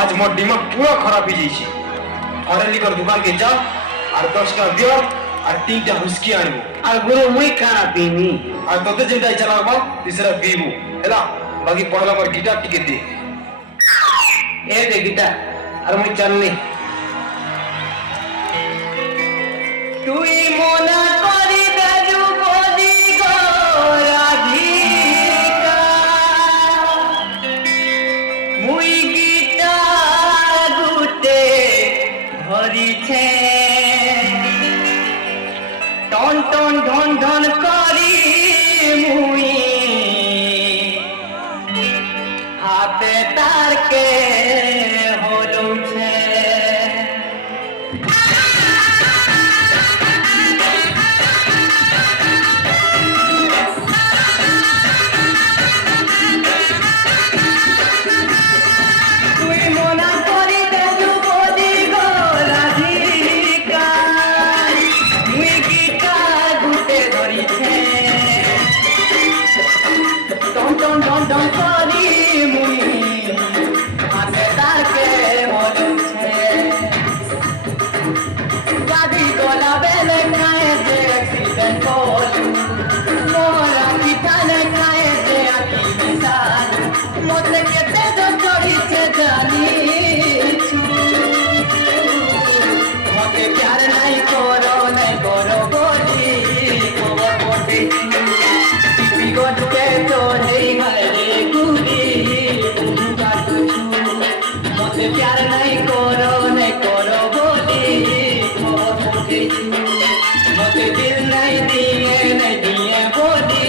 आज मोर दिमाग पूरा खराब हो जाइए हरे लिकर दुकान के जा और 10टा बियर और 3टा हुस्की आनबो আর গুরু মুই কানা পিনি और तोते जिंदा चलाबो तीसरा पीबू हेला बाकी पढ़ला पर गिटार टिके दे এ দে গিটা আর মুই চালনি তুই মনা করি দাজু বলি গো রাধিকা মুই গিটা গুতে ধরিছে টন টন ঢন ঢন করি মুই হাতে তারকে হলুছে তুই মনা করি দেজু বলি গো রাধিকা মুই গীতা গুতে ধরিছে টন টন টন টন করি মুই হাতে তারকে হলুছে গাদি গলা বেলে খায় যে অ্যাক্সিডেন্ট হলু মোরা পিঠানে খায় যে আকি মিশাল মতে কেতে জড়িছে জানিছু মতে প্যার নাই করো বলি খবর পড়েছি বিগতকে তোরে ঘরে ঘুরি কাটুছু মতে প্যার নাই করো বলি খবর পড়েছি মতে দিল নাই দিয়ে বলি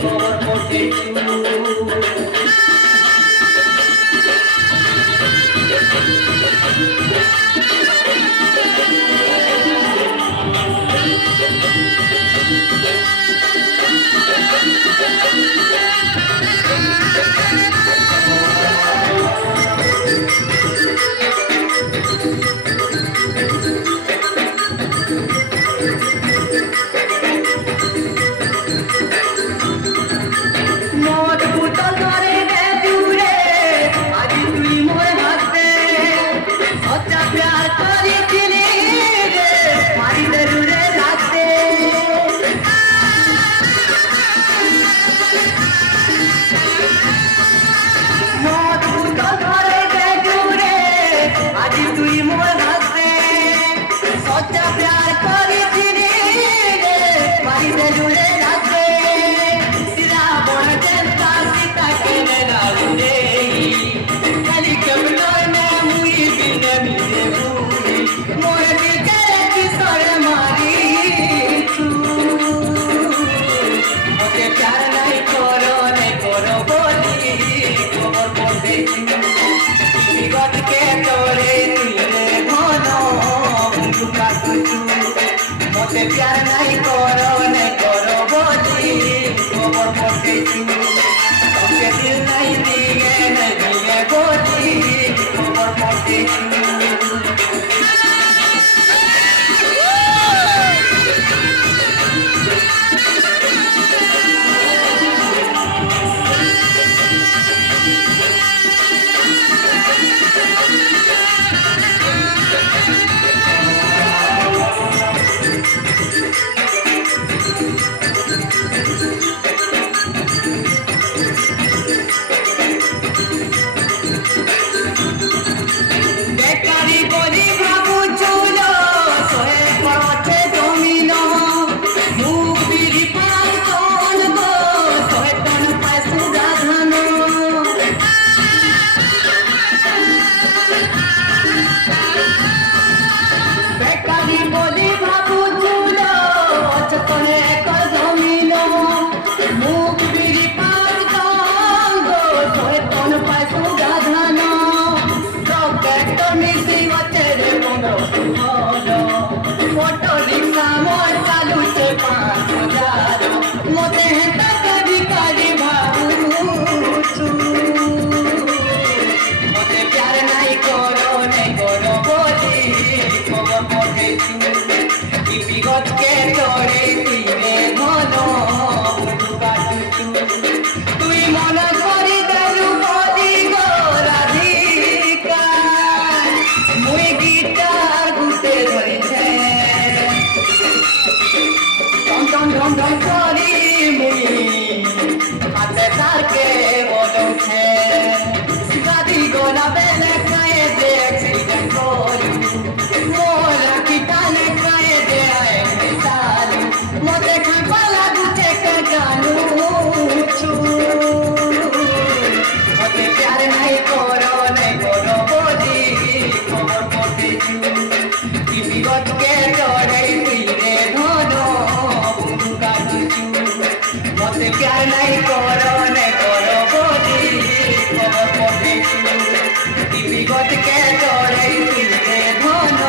খবর পড়েছি মোর পুতল ধরে দে দূরে আজ তুই মোর হাতে সচ্চা প্যার করেছিলি রে মারি দে দূরে রাতে মোর পুতল ধরে দে দূরে আজ তুই মোর হাতে সচ্চা প্যার করেছিলি রে মারি দে দূরে রাতে মতে প্যার নাই করো বলি খবর পড়েছি তোকে দিল নাই দিয়ে বলি খবর পড়েছি মতে প্যার নাই করো বলি খবর পড়েছি বিগত কে চড়াই ধন